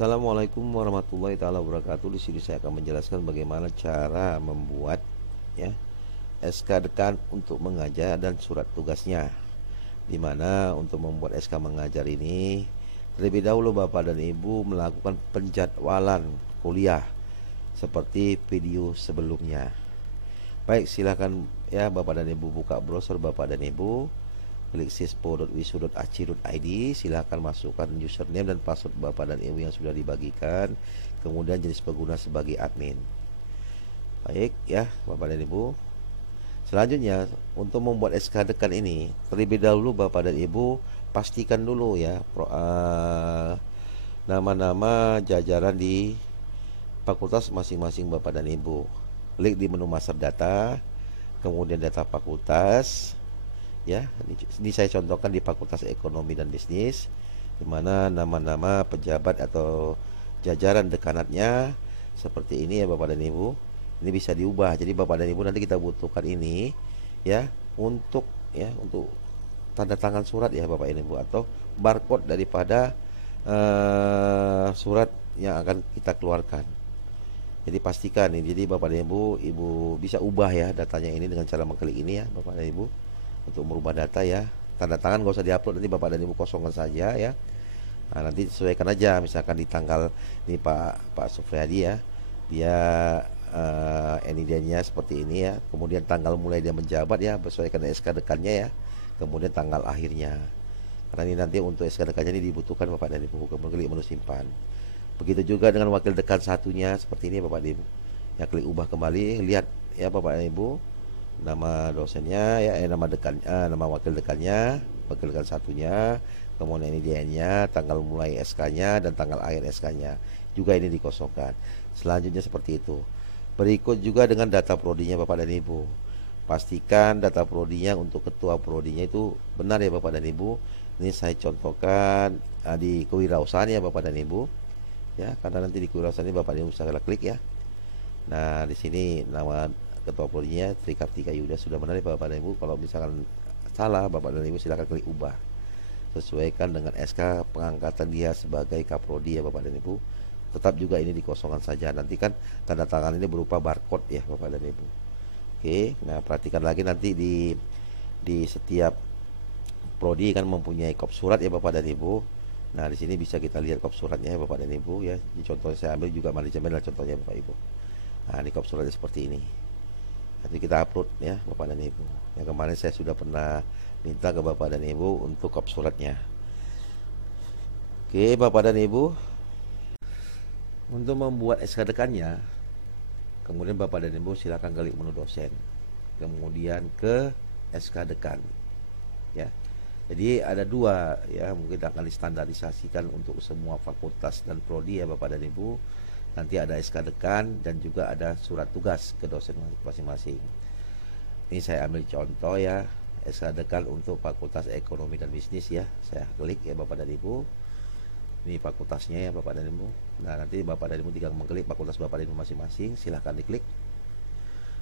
Assalamualaikum warahmatullahi taala wabarakatuh. Di sini saya akan menjelaskan bagaimana cara membuat ya SK dekan untuk mengajar dan surat tugasnya. Dimana untuk membuat SK mengajar ini terlebih dahulu Bapak dan Ibu melakukan penjadwalan kuliah seperti video sebelumnya. Baik, silakan ya Bapak dan Ibu buka browser Bapak dan Ibu, klik sispo.wisu.ac.id, silahkan masukkan username dan password Bapak dan Ibu yang sudah dibagikan, kemudian jenis pengguna sebagai admin. Baik ya Bapak dan Ibu. Selanjutnya untuk membuat SK dekan ini terlebih dahulu Bapak dan Ibu pastikan dulu ya nama-nama jajaran di fakultas masing-masing Bapak dan Ibu. Klik di menu master data, kemudian data fakultas. Ya, ini saya contohkan di Fakultas Ekonomi dan Bisnis, di mana nama-nama pejabat atau jajaran dekanatnya seperti ini ya Bapak dan Ibu. Ini bisa diubah. Jadi Bapak dan Ibu nanti kita butuhkan ini ya untuk tanda tangan surat ya Bapak dan Ibu, atau barcode daripada surat yang akan kita keluarkan. Jadi pastikan ini. Jadi Bapak dan Ibu bisa ubah ya datanya ini dengan cara mengklik ini ya Bapak dan Ibu. Untuk merubah data ya, tanda tangan gak usah diupload, nanti Bapak dan Ibu kosongkan saja ya. Nah, nanti sesuaikan aja, misalkan di tanggal ini Pak Sufriyadi ya, dia NID-nya seperti ini ya, kemudian tanggal mulai dia menjabat ya, sesuaikan SK dekannya ya, kemudian tanggal akhirnya. Karena ini nanti untuk SK dekannya ini dibutuhkan Bapak dan Ibu, kemudian klik menu simpan. Begitu juga dengan wakil dekan satunya seperti ini Bapak dan Ibu. Ya, klik ubah kembali, lihat ya Bapak dan Ibu, nama dosennya ya, nama wakil dekannya, wakil dekan satunya, kemudian ini dia-nya, tanggal mulai SK-nya dan tanggal akhir SK-nya juga ini dikosongkan. Selanjutnya seperti itu. Berikut juga dengan data prodinya Bapak dan Ibu. Pastikan data prodinya untuk ketua prodinya itu benar ya Bapak dan Ibu. Ini saya contohkan di kewirausahaan ya Bapak dan Ibu. Ya, karena nanti di kewirausahaan ini Bapak dan Ibu bisa klik ya. Nah, di sini nama ketua prodinya Tri Kartika Yuda sudah benar ya Bapak dan Ibu. Kalau misalkan salah Bapak dan Ibu silakan klik ubah, sesuaikan dengan SK pengangkatan dia sebagai kaprodi ya Bapak dan Ibu. Tetap juga ini dikosongkan saja, nanti kan tanda tangan ini berupa barcode ya Bapak dan Ibu. Oke, nah perhatikan lagi nanti di setiap prodi kan mempunyai kop surat ya Bapak dan Ibu. Nah, di sini bisa kita lihat kop suratnya ya Bapak dan Ibu ya. Di contoh saya ambil juga manajemen adalah contohnya Bapak Ibu. Nah, ini kop suratnya seperti ini. Nanti kita upload ya Bapak dan Ibu. Yang kemarin saya sudah pernah minta ke Bapak dan Ibu untuk kop suratnya. Oke Bapak dan Ibu, untuk membuat SK dekannya, kemudian Bapak dan Ibu silakan klik menu dosen, kemudian ke SK dekan ya. Jadi ada dua ya, mungkin akan distandarisasikan untuk semua fakultas dan prodi ya Bapak dan Ibu. Nanti ada SK dekan dan juga ada surat tugas ke dosen masing-masing. Ini saya ambil contoh ya, SK dekan untuk Fakultas Ekonomi dan Bisnis ya. Saya klik ya Bapak dan Ibu. Ini fakultasnya ya Bapak dan Ibu. Nah, nanti Bapak dan Ibu tinggal mengklik fakultas Bapak dan Ibu masing-masing, silahkan diklik.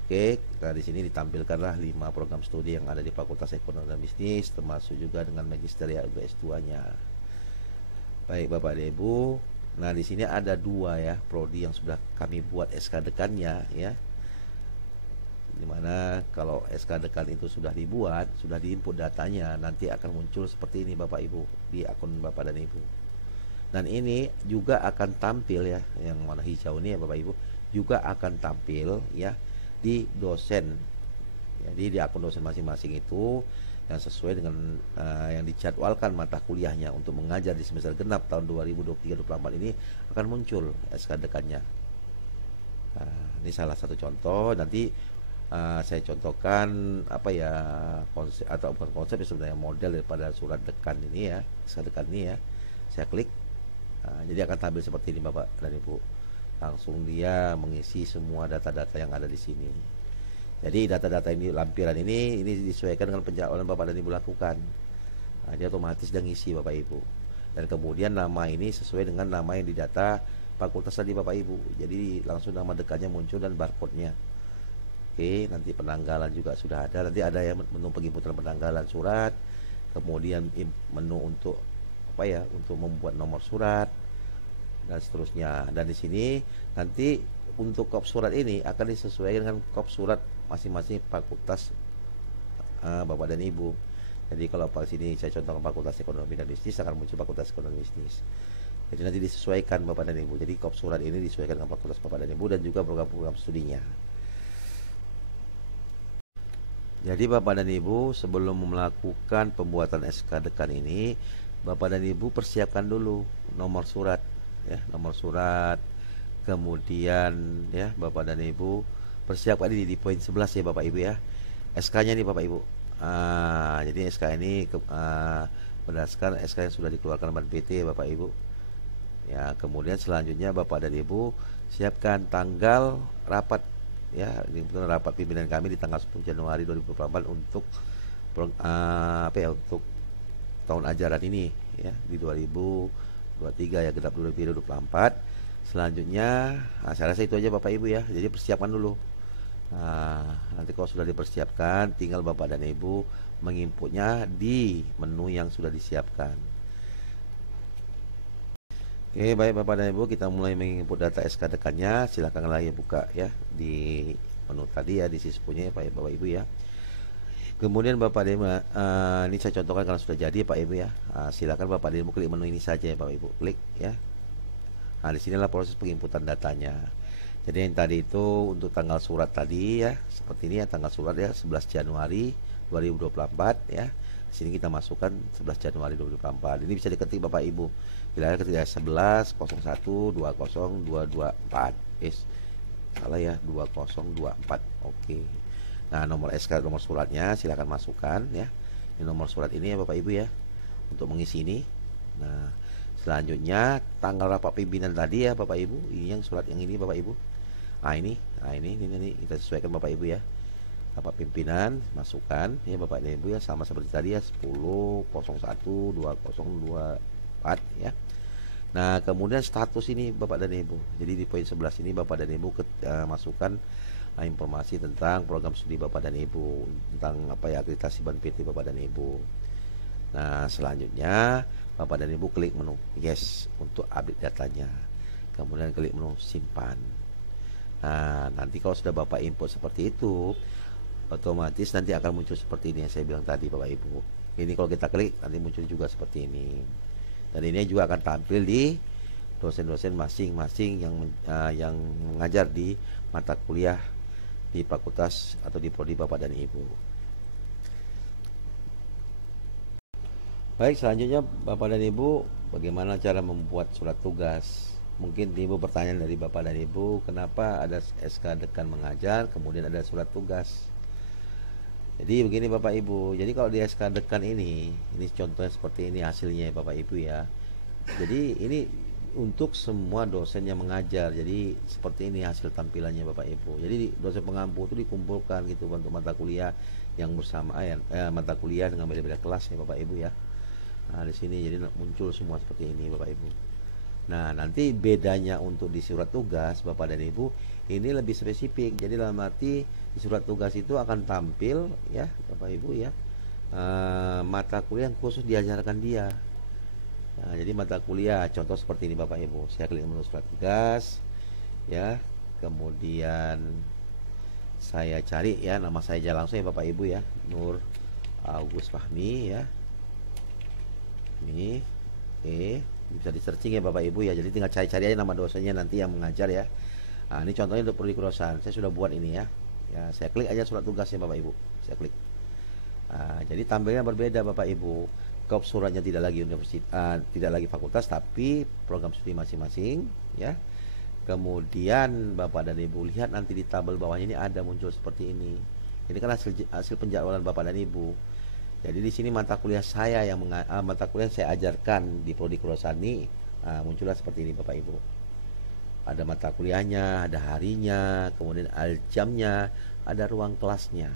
Oke, nah di sini ditampilkanlah 5 program studi yang ada di Fakultas Ekonomi dan Bisnis, termasuk juga dengan magister ya untuk S2-nya. Baik Bapak dan Ibu. Nah, di sini ada dua ya prodi yang sudah kami buat SK dekannya ya. Dimana kalau SK dekan itu sudah dibuat, sudah diinput datanya, nanti akan muncul seperti ini Bapak Ibu di akun Bapak dan Ibu. Dan ini juga akan tampil ya, yang warna hijau ini ya Bapak Ibu, juga akan tampil ya di dosen. Jadi di akun dosen masing-masing itu yang sesuai dengan yang dijadwalkan mata kuliahnya untuk mengajar di semester genap tahun 2023-2024 ini akan muncul SK dekannya. Ini salah satu contoh. Nanti saya contohkan apa ya, konsep atau bukan konsep ya, sebenarnya model daripada surat dekan ini ya, SK dekan ini ya. Saya klik, jadi akan tampil seperti ini Bapak dan Ibu. Langsung dia mengisi semua data-data yang ada di sini. Jadi data-data ini, lampiran ini disesuaikan dengan penjadwalan Bapak dan Ibu lakukan. Nah, dia otomatis dan ngisi Bapak Ibu. Dan kemudian nama ini sesuai dengan nama yang didata fakultas tadi Bapak Ibu. Jadi langsung nama dekannya muncul dan barcode-nya. Oke, nanti penanggalan juga sudah ada. Nanti ada yang menu penginputan penanggalan surat, kemudian menu untuk untuk membuat nomor surat, dan seterusnya. Dan di sini nanti untuk kop surat ini akan disesuaikan dengan kop surat masing-masing fakultas Bapak dan Ibu. Jadi kalau pas sini saya contohkan fakultas ekonomi dan bisnis, akan muncul fakultas ekonomi bisnis. Jadi nanti disesuaikan Bapak dan Ibu. Jadi kop surat ini disesuaikan dengan fakultas Bapak dan Ibu dan juga program-program studinya. Jadi Bapak dan Ibu sebelum melakukan pembuatan SK Dekan ini, Bapak dan Ibu persiapkan dulu nomor surat, ya, nomor surat. Kemudian ya Bapak dan Ibu persiapkan ini di poin 11 ya Bapak Ibu ya. SK-nya nih Bapak Ibu. Jadi SK ini berdasarkan SK yang sudah dikeluarkan Ban PT Bapak Ibu. Ya, kemudian selanjutnya Bapak dan Ibu siapkan tanggal rapat ya, ini betul rapat pimpinan kami di tanggal 10 Januari 2024 untuk untuk tahun ajaran ini ya, di 2023 ya, genap 2024. Selanjutnya saya rasa itu aja Bapak Ibu ya. Jadi persiapkan dulu. Nanti kalau sudah dipersiapkan, tinggal Bapak dan Ibu menginputnya di menu yang sudah disiapkan. Oke, baik Bapak dan Ibu, kita mulai menginput data SK Dekannya. Silakan lagi buka ya di menu tadi ya, di sispunya ya Bapak Ibu ya. Kemudian Bapak dan Ibu, ini saya contohkan kalau sudah jadi Pak Ibu ya. Silakan Bapak dan Ibu klik menu ini saja ya Bapak Ibu, klik ya. Nah, disinilah proses penginputan datanya. Jadi yang tadi itu untuk tanggal surat tadi ya, seperti ini ya, tanggal surat ya 11 Januari 2024 ya. Di sini kita masukkan 11 Januari 2024. Ini bisa diketik Bapak Ibu. Bila ketik 11 01 20 224. Salah ya, 2024. Oke. Nah, nomor SK, nomor suratnya silakan masukkan ya. Ini nomor surat ini ya Bapak Ibu ya, untuk mengisi ini. Nah, selanjutnya tanggal rapat pimpinan tadi ya Bapak Ibu. Ini yang surat yang ini Bapak Ibu. Ini kita sesuaikan Bapak Ibu ya. Rapat pimpinan masukkan ya Bapak dan Ibu ya, sama seperti tadi ya 10.01.2024 ya. Nah, kemudian status ini Bapak dan Ibu. Jadi di poin 11 ini Bapak dan Ibu masukkan informasi tentang program studi Bapak dan Ibu, tentang apa ya, akreditasi Ban PT Bapak dan Ibu. Nah, selanjutnya Bapak dan Ibu klik menu yes untuk update datanya. Kemudian klik menu simpan. Nah, nanti kalau sudah Bapak input seperti itu, otomatis nanti akan muncul seperti ini yang saya bilang tadi Bapak Ibu. Ini kalau kita klik nanti muncul juga seperti ini. Dan ini juga akan tampil di dosen-dosen masing-masing yang mengajar di mata kuliah di fakultas atau di prodi Bapak dan Ibu. Baik, selanjutnya Bapak dan Ibu, bagaimana cara membuat surat tugas? Mungkin Ibu pertanyaan dari Bapak dan Ibu, kenapa ada SK Dekan mengajar, kemudian ada surat tugas? Jadi begini Bapak Ibu, jadi kalau di SK Dekan ini contohnya seperti ini hasilnya Bapak Ibu ya. Jadi ini untuk semua dosen yang mengajar, jadi seperti ini hasil tampilannya Bapak Ibu. Jadi dosen pengampu itu dikumpulkan gitu untuk mata kuliah yang bersamaan, mata kuliah dengan beda-beda kelas ya Bapak Ibu ya. Nah, di sini jadi muncul semua seperti ini Bapak Ibu. Nah, nanti bedanya untuk di surat tugas Bapak dan Ibu ini lebih spesifik. Jadi dalam arti di surat tugas itu akan tampil ya Bapak Ibu ya, mata kuliah yang khusus diajarkan dia. Nah, jadi mata kuliah contoh seperti ini Bapak Ibu. Saya klik menu surat tugas ya. Kemudian saya cari ya nama saya aja langsung ya Bapak Ibu ya, Nur Agus Fahmi ya. Ini bisa di searching ya Bapak Ibu ya. Jadi tinggal cari-cari aja nama dosennya nanti yang mengajar ya. Nah, ini contohnya untuk prodi kedokteran. Saya sudah buat ini ya. Ya, saya klik aja surat tugasnya Bapak Ibu. Saya klik. Nah, jadi tampilnya berbeda Bapak Ibu. Kop suratnya tidak lagi universitas, tidak lagi fakultas, tapi program studi masing-masing ya. Kemudian Bapak dan Ibu lihat nanti di tabel bawahnya ini ada muncul seperti ini. Ini kan hasil penjadwalan Bapak dan Ibu. Jadi di sini mata kuliah saya mata kuliah yang saya ajarkan di prodi kedokteran ini muncullah seperti ini Bapak Ibu. Ada mata kuliahnya, ada harinya, kemudian jamnya, ada ruang kelasnya.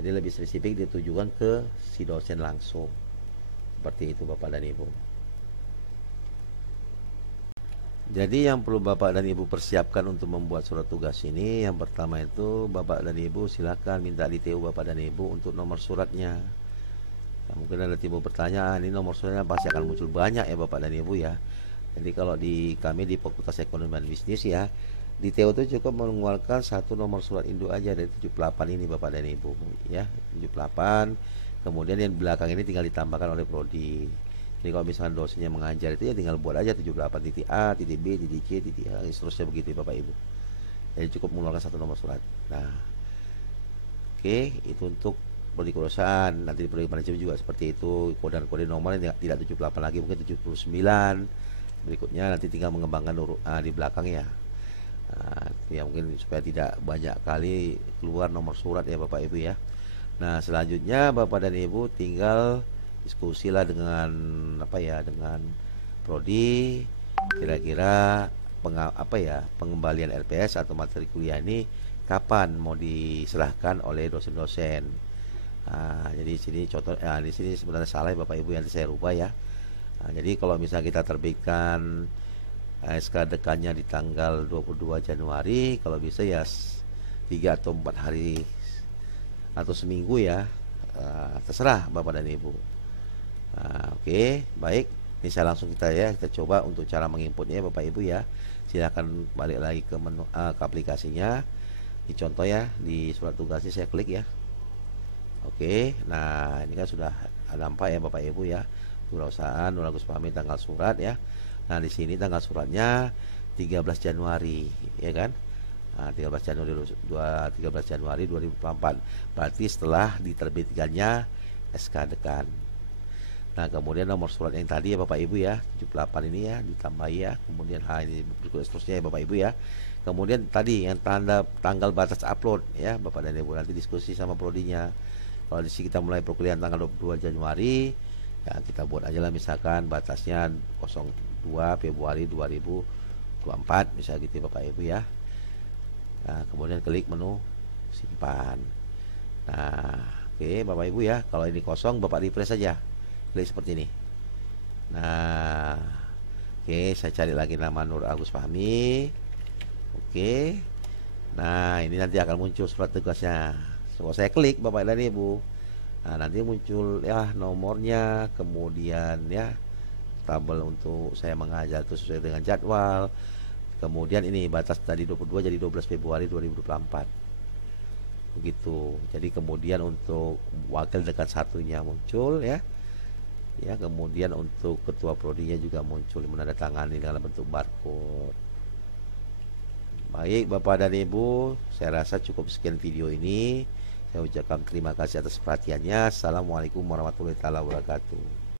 Jadi lebih spesifik ditujukan ke si dosen langsung. Seperti itu Bapak dan Ibu. Jadi yang perlu Bapak dan Ibu persiapkan untuk membuat surat tugas ini, yang pertama itu Bapak dan Ibu silakan minta di TU Bapak dan Ibu untuk nomor suratnya. Mungkin ada timbul pertanyaan, ini nomor suratnya pasti akan muncul banyak ya Bapak dan Ibu ya. Jadi kalau di kami di Fakultas Ekonomi dan Bisnis ya, di TO itu cukup mengeluarkan satu nomor surat induk aja dari 78 ini Bapak dan Ibu ya, 78. Kemudian yang belakang ini tinggal ditambahkan oleh prodi. Jadi kalau misalnya dosennya mengajar itu ya tinggal buat aja 78 titik A, titik B, titik C, titik H, seterusnya begitu ya Bapak Ibu. Jadi cukup mengeluarkan satu nomor surat. Nah, oke, itu untuk prodi perusahaan. Nanti di prodi manajemen juga seperti itu. Kode nomor tidak 78 lagi, mungkin 79. Berikutnya nanti tinggal mengembangkan di belakang ya. Nah, ya mungkin supaya tidak banyak kali keluar nomor surat ya Bapak Ibu ya. Nah, selanjutnya Bapak dan Ibu tinggal diskusilah dengan apa ya, dengan prodi kira-kira pengembalian LPS atau materi kuliah ini kapan mau diserahkan oleh dosen-dosen. Nah, jadi sini contoh di sini sebenarnya salah ya Bapak Ibu, yang saya rubah ya. Nah, jadi kalau misalnya kita terbitkan SK dekannya di tanggal 22 Januari, kalau bisa ya 3 atau 4 hari atau seminggu ya, terserah Bapak dan Ibu. Oke, baik. Ini saya langsung kita coba untuk cara menginputnya Bapak Ibu ya. Silakan balik lagi ke menu ke aplikasinya. Ini contoh ya, di surat tugasnya saya klik ya. Oke, nah ini kan sudah nampak ya Bapak Ibu ya. Perusahaan Nur Agus Fahmi tanggal surat ya. Nah, di sini tanggal suratnya 13 Januari ya kan. Nah, 13 Januari 2024. Berarti setelah diterbitkannya SK dekan. Nah, kemudian nomor surat yang tadi ya Bapak Ibu ya, 78 ini ya ditambah ya. Kemudian ini berikut seterusnya ya Bapak Ibu ya. Kemudian tadi yang tanggal batas upload ya Bapak dan Ibu, nanti diskusi sama prodinya. Kalau di sini kita mulai perkuliahan tanggal 22 Januari, ya kita buat aja lah misalkan batasnya 02 Februari 2024 misalnya gitu ya Bapak Ibu ya. Nah, kemudian klik menu simpan. Nah, oke Bapak Ibu ya, kalau ini kosong Bapak refresh saja, klik seperti ini. Nah, oke, saya cari lagi nama Nur Agus Fahmi. Oke, nah ini nanti akan muncul surat tugasnya. Kalau saya klik Bapak dan Ibu, nah nanti muncul ya nomornya, kemudian ya tabel untuk saya mengajar itu sesuai dengan jadwal. Kemudian ini batas tadi 22 jadi 12 Februari 2024. Begitu. Jadi kemudian untuk wakil dekan satunya muncul ya. Ya, kemudian untuk ketua prodinya juga muncul menandatangani dalam bentuk barcode. Baik Bapak dan Ibu, saya rasa cukup sekian video ini. Saya ucapkan terima kasih atas perhatiannya. Assalamualaikum warahmatullahi wabarakatuh.